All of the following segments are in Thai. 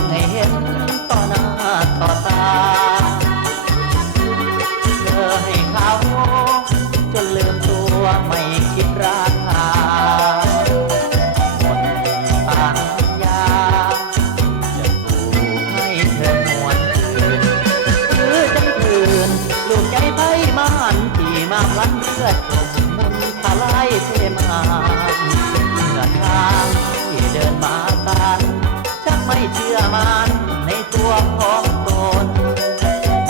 งให้เห็นต่อหน้าต่อตาเธอให้เขาจนลืมตัวไม่คิดราคาหมดปัญญาจะผูกให้เธอหวนคืนคือจังคืนลูกใจไปม่านที่มาพลันเลือดจมมุนทลายเทมาเมื่อทางที่เดินมาตันชักไม่เชื่อมันในตัวของตน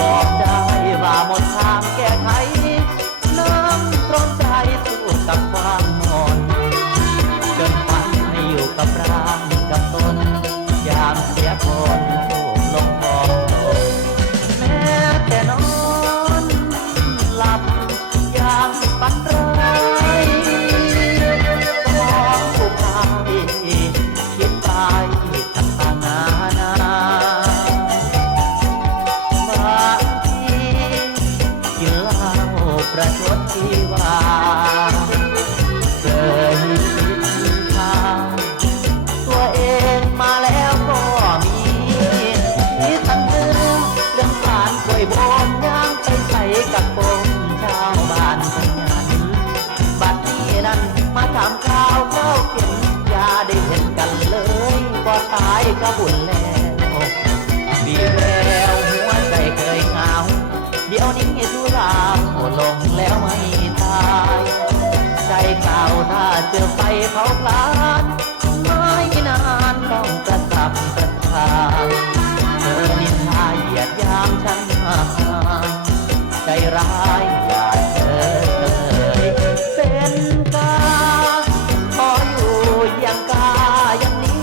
บอกได้ว่าหมดทางแก้ไขน้ำตรมใจสู้กับความหมดจนฝันให้อยู่กับร่างกับตนยามเสียคนถูกลงคอแม้แต่นอนหลับยามฝันร้ายสมองผู้พายคิดตายต่างๆนานาบางทีกินเหล้าประชดชีวาเคยคิดทางตัวเองมาแล้วก็มีที่ตั้งเรื่องผ่านป่วยบนย่างไปใส่กับกงชาวบ้านพยันบัดนี้นั้นมาถามข่าวเข้าเข็มยาได้เห็นกันเลยก็ตายก็บุญแล้วบีแววหัวใจเคยเหงาเดี๋ยวนี้ทุรางลงแล้วไม่ตายใจเก่าถ้าเจอไฟเผาพลานไม่นานต้องกระสับกระส่ายเธอนินทาเหยียดยามฉันมาใจร้ายอย่าเธอเลยเป็นกาขออยู่อย่างกาอย่างนี้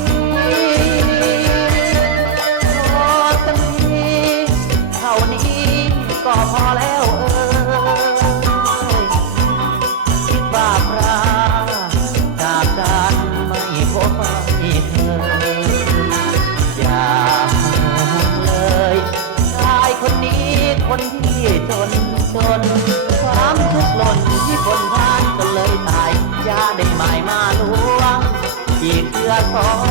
ขอสักทีเท่านี้ก็พอแล้วคิดว่าพระจากกันไม่พบไม่เคยอย่าเลยชายคนนี้คนที่จนความทุกข์หล่นที่คนพานก็เลยตายอย่าได้หมายมาลวงอีกเกือสอง